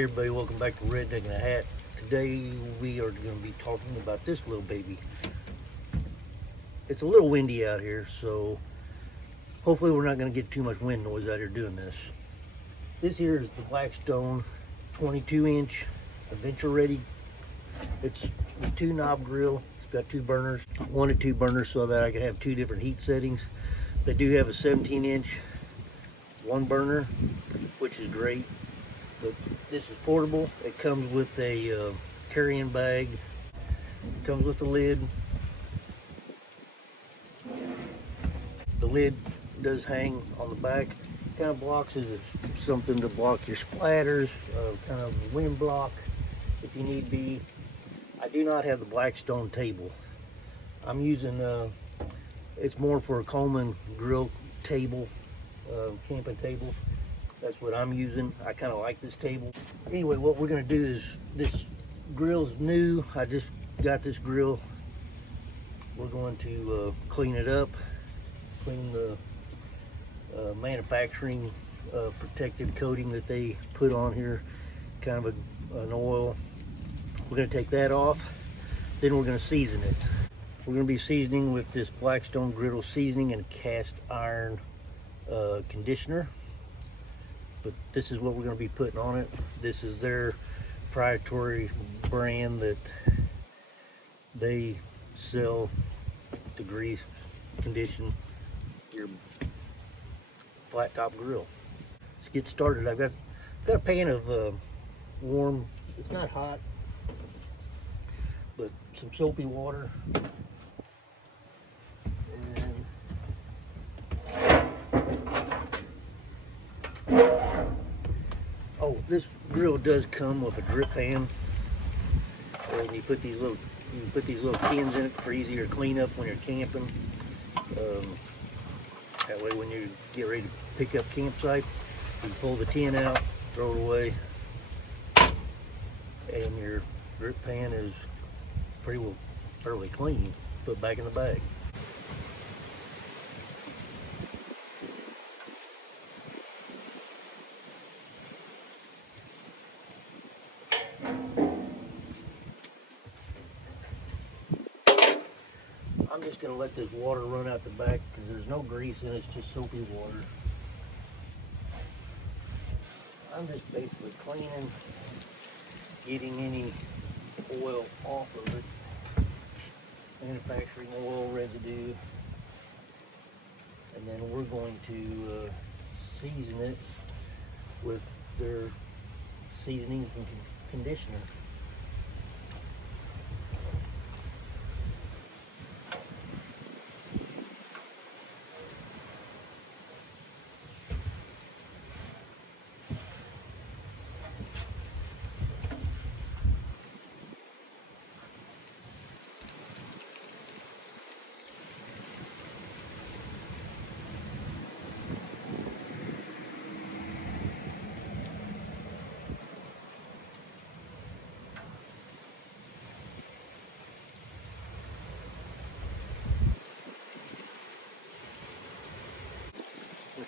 Hey everybody, welcome back to Redneck in a Hat. Today we are going to be talking about this little baby. It's a little windy out here, so hopefully we're not going to get too much wind noise out here doing this. This here is the Blackstone 22-inch adventure ready. It's a 2-knob grill. It's got 2 burners, 1 and 2 burners, so that I can have 2 different heat settings. They do have a 17-inch 1 burner, which is great. But this is portable. It comes with a carrying bag. It comes with a lid. The lid does hang on the back. Kind of blocks is something to block your splatters, kind of a wind block if you need be. I do not have the Blackstone table. I'm using, it's more for a Coleman grill table, camping table. That's what I'm using. I kind of like this table. Anyway, what we're going to do is, this grill's new. I just got this grill. We're going to clean it up, clean the manufacturing protective coating that they put on here, kind of an oil. We're going to take that off. Then we're going to season it. We're going to be seasoning with this Blackstone Griddle seasoning and cast iron conditioner. But this is what we're going to be putting on it. This is their proprietary brand that they sell to grease, condition your flat top grill. Let's get started. I've got a pan of warm, it's not hot, but some soapy water. Oh, this grill does come with a drip pan, and you put these little tins in it for easier cleanup when you're camping. That way, when you get ready to pick up campsite, you can pull the tin out, throw it away, and your drip pan is fairly clean. Put back in the bag. I'm just going to let this water run out the back because there's no grease in it, it's just soapy water. I'm just basically cleaning, getting any oil off of it, manufacturing oil residue, and then we're going to season it with their seasoning and conditioner.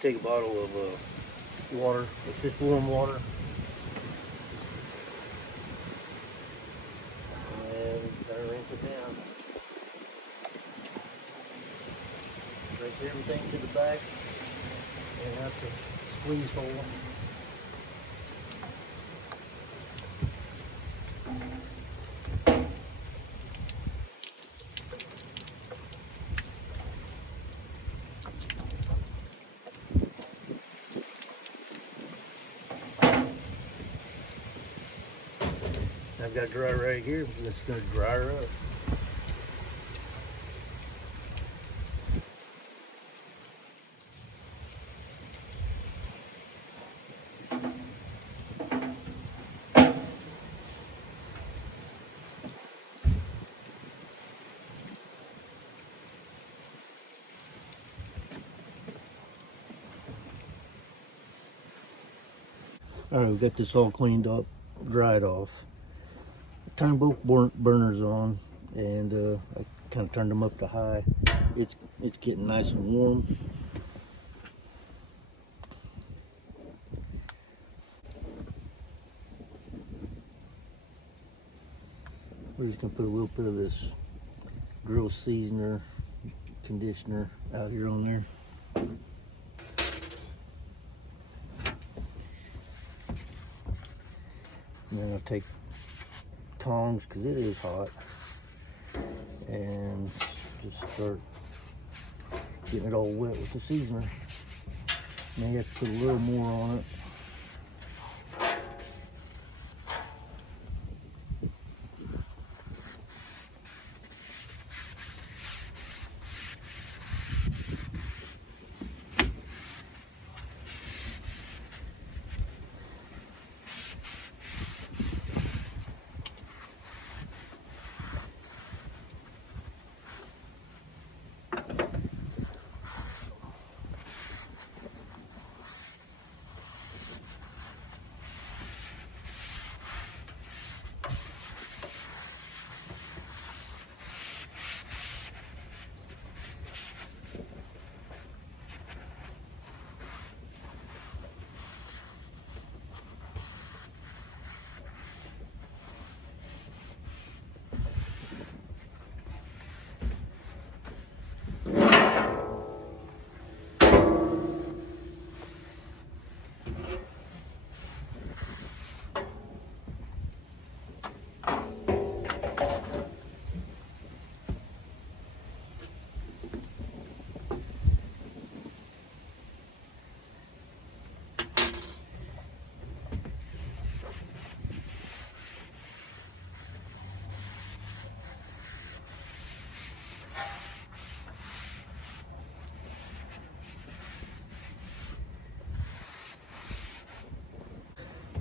Take a bottle of water. It's just warm water. And gotta rinse it down. Rinse everything to the back and out the squeeze hole. I've got dry right here, and it's going to dry her up. Alright, we've got this all cleaned up, dried off. Turned both burners on, and I kind of turned them up to high. It's getting nice and warm. We're just gonna put a little bit of this grill seasoner, conditioner out here on there. And then I'll take tongs, because it is hot, and just start getting it all wet with the seasoner. Now you have to put a little more on it.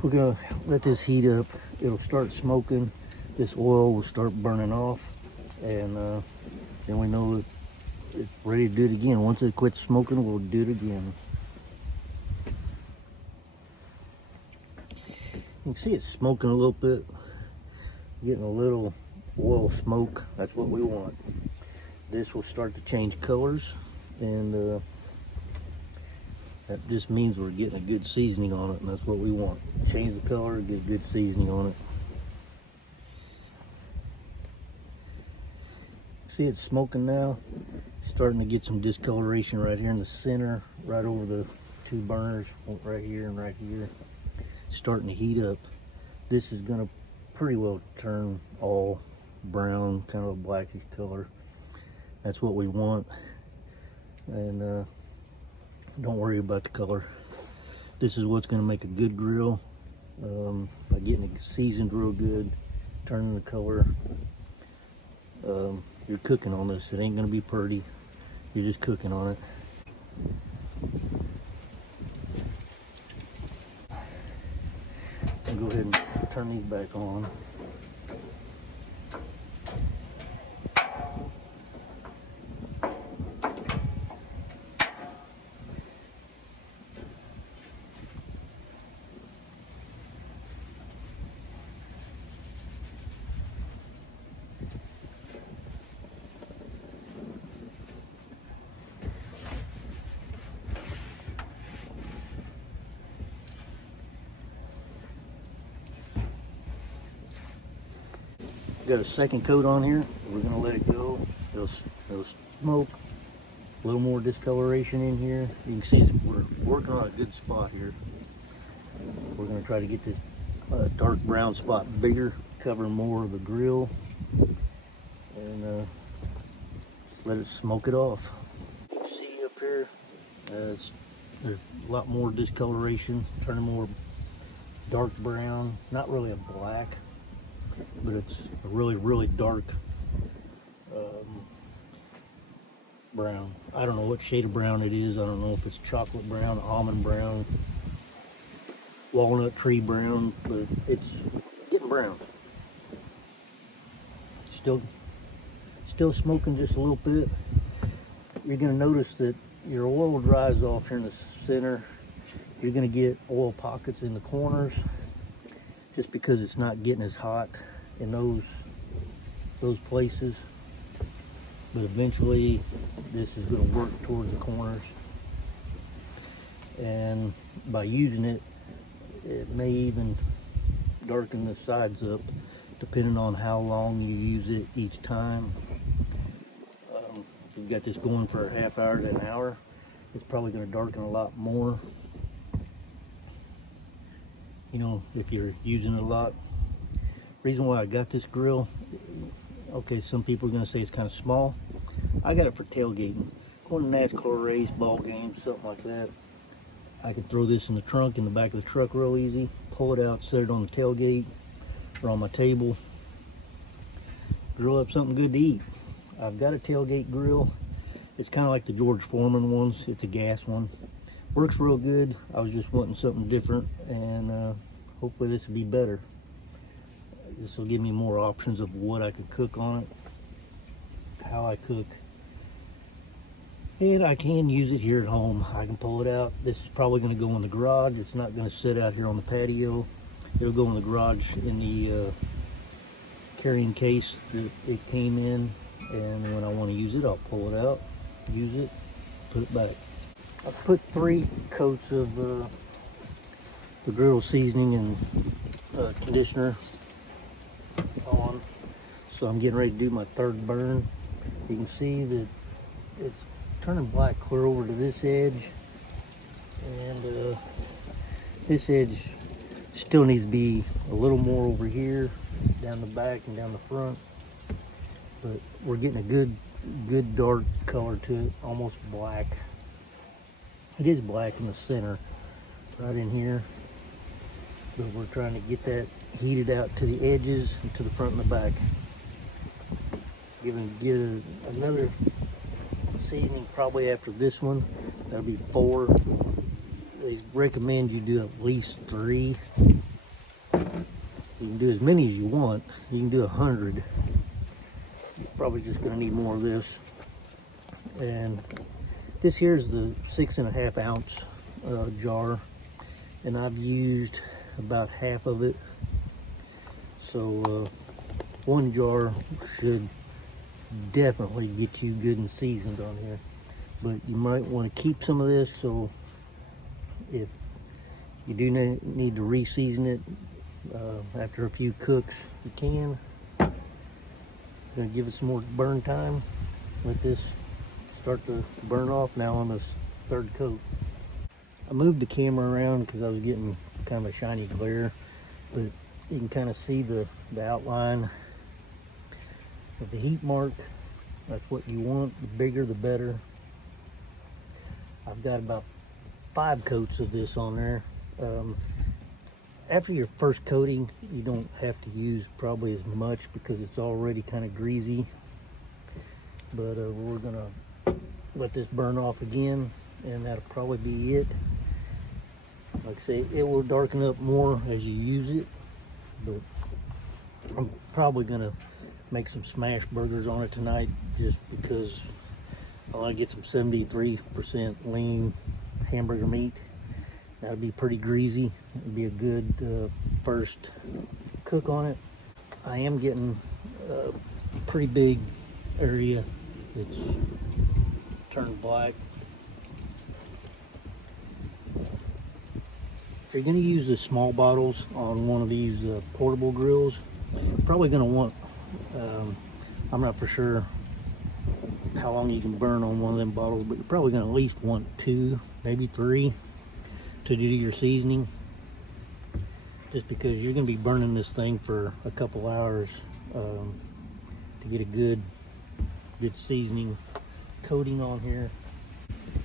We're gonna let this heat up. It'll start smoking. This oil will start burning off, and then we know that it's ready to do it again. Once it quits smoking, we'll do it again. You can see it's smoking a little bit, getting a little oil smoke. That's what we want. This will start to change colors, and that just means we're getting a good seasoning on it, and that's what we want. Change the color, get a good seasoning on it. See, it's smoking now. It's starting to get some discoloration right here in the center, right over the two burners, right here and right here. It's starting to heat up. This is gonna pretty well turn all brown, kind of a blackish color. That's what we want. And don't worry about the color. This is what's going to make a good grill, by getting it seasoned real good, turning the color. You're cooking on this. It ain't going to be pretty. You're just cooking on it. I'll go ahead and turn these back on. Got a second coat on here. We're gonna let it go. It'll smoke. A little more discoloration in here. You can see we're working on a good spot here. We're gonna try to get this dark brown spot bigger, cover more of the grill, and just let it smoke it off. You see up here, there's a lot more discoloration, turning more dark brown. Not really a black, but it's a really dark brown. I don't know what shade of brown it is. I don't know if it's chocolate brown, almond brown, walnut tree brown, but it's getting brown. Still smoking just a little bit. You're going to notice that your oil dries off here in the center. You're going to get oil pockets in the corners, just because it's not getting as hot in those places. But eventually this is going to work towards the corners, and by using it, it may even darken the sides up depending on how long you use it each time. If you've got this going for a half hour to an hour, it's probably going to darken a lot more. You know, if you're using it a lot. Reason why I got this grill, okay, some people are going to say it's kind of small. I got it for tailgating. Going to NASCAR race, ball games, something like that. I can throw this in the trunk, in the back of the truck real easy, pull it out, set it on the tailgate or on my table, grill up something good to eat. I've got a tailgate grill. It's kind of like the George Foreman ones. It's a gas one. Works real good. I was just wanting something different, and hopefully this will be better. This will give me more options of what I could cook on it, how I cook. And I can use it here at home. I can pull it out. This is probably going to go in the garage. It's not going to sit out here on the patio. It'll go in the garage in the carrying case that it came in. And when I want to use it, I'll pull it out, use it, put it back. I put 3 coats of the griddle seasoning and conditioner on. So I'm getting ready to do my 3rd burn. You can see that it's turning black clear over to this edge, and this edge still needs to be a little more over here, down the back and down the front, but we're getting a good dark color to it, almost black. It is black in the center right in here, but we're trying to get that heated out to the edges and to the front and the back. Get another seasoning probably after this one. That'll be 4. They recommend you do at least 3. You can do as many as you want. You can do 100. You're probably just going to need more of this. And this here is the 6.5 ounce jar, and I've used about half of it. So 1 jar should definitely get you good and seasoned on here, but you might want to keep some of this, so if you do need to re-season it after a few cooks, you can. Gonna give it some more burn time. Let this start to burn off now on this 3rd coat. I moved the camera around because I was getting kind of a shiny glare, but you can kind of see the outline of the heat mark. That's what you want. The bigger the better. I've got about 5 coats of this on there. After your first coating, you don't have to use probably as much because it's already kind of greasy, but we're gonna let this burn off again, and that'll probably be it. Like I say, it will darken up more as you use it, but I'm probably gonna make some smash burgers on it tonight, just because I want to get some 73% lean hamburger meat. That'll be pretty greasy. It'll be a good first cook on it. I am getting a pretty big area that's turned black. If you're going to use the small bottles on one of these portable grills, you're probably going to want, I'm not for sure how long you can burn on one of them bottles, but you're probably going to at least want 2, maybe 3 to do your seasoning, just because you're going to be burning this thing for a couple hours to get a good seasoning coating on here.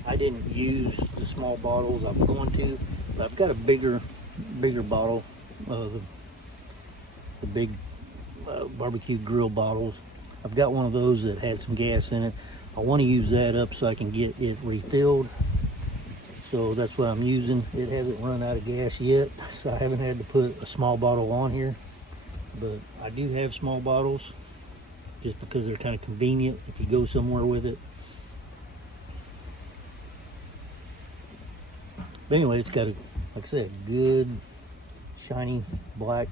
I didn't use the small bottles. I was going to, but I've got a bigger bottle, the big barbecue grill bottles. I've got one of those that had some gas in it. I want to use that up so I can get it refilled. So that's what I'm using. It hasn't run out of gas yet, so I haven't had to put a small bottle on here. But I do have small bottles just because they're kind of convenient if you go somewhere with it. But anyway, it's got, like I said, good shiny black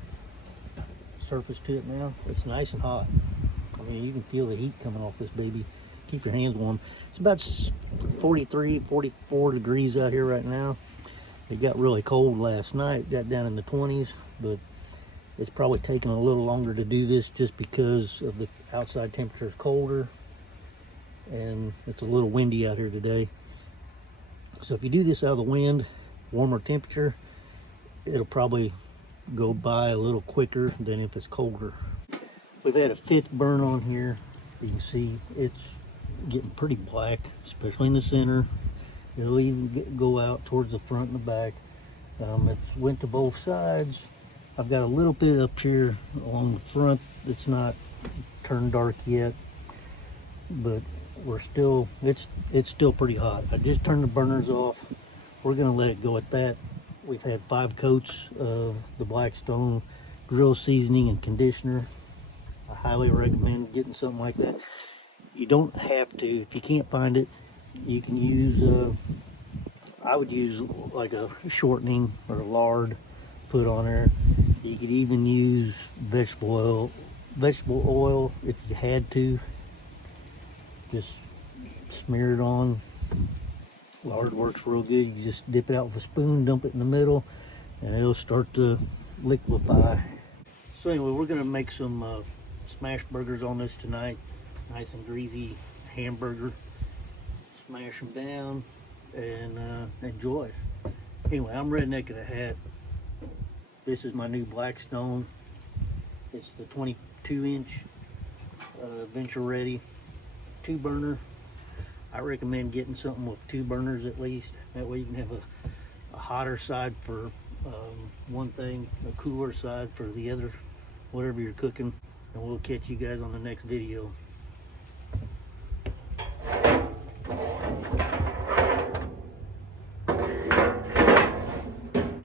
surface to it now. It's nice and hot. I mean, you can feel the heat coming off this baby. Keep your hands warm. It's about 43, 44 degrees out here right now. It got really cold last night, got down in the 20s, but It's probably taking a little longer to do this just because of the outside temperature is colder and it's a little windy out here today. So if you do this out of the wind, warmer temperature, it'll probably go by a little quicker than if it's colder. We've had a 5th burn on here. You can see it's getting pretty black, especially in the center. It'll even go out towards the front and the back. It's went to both sides. I've got a little bit up here along the front that's not turned dark yet, but it's still pretty hot. I just turned the burners off. We're gonna let it go at that. We've had 5 coats of the Blackstone grill seasoning and conditioner. I highly recommend getting something like that. You don't have to, if you can't find it, you can use, I would use like a shortening or a lard put on there. You could even use vegetable oil if you had to. Just smear it on. Lard works real good. You just dip it out with a spoon, dump it in the middle, and it'll start to liquefy. So anyway, we're gonna make some smash burgers on this tonight. Nice and greasy hamburger. Smash them down and enjoy. Anyway, I'm Redneck in a hat. This is my new Blackstone. It's the 22-inch Venture Ready 2-burner. I recommend getting something with 2 burners at least. That way you can have a hotter side for one thing, a cooler side for the other, whatever you're cooking. And we'll catch you guys on the next video.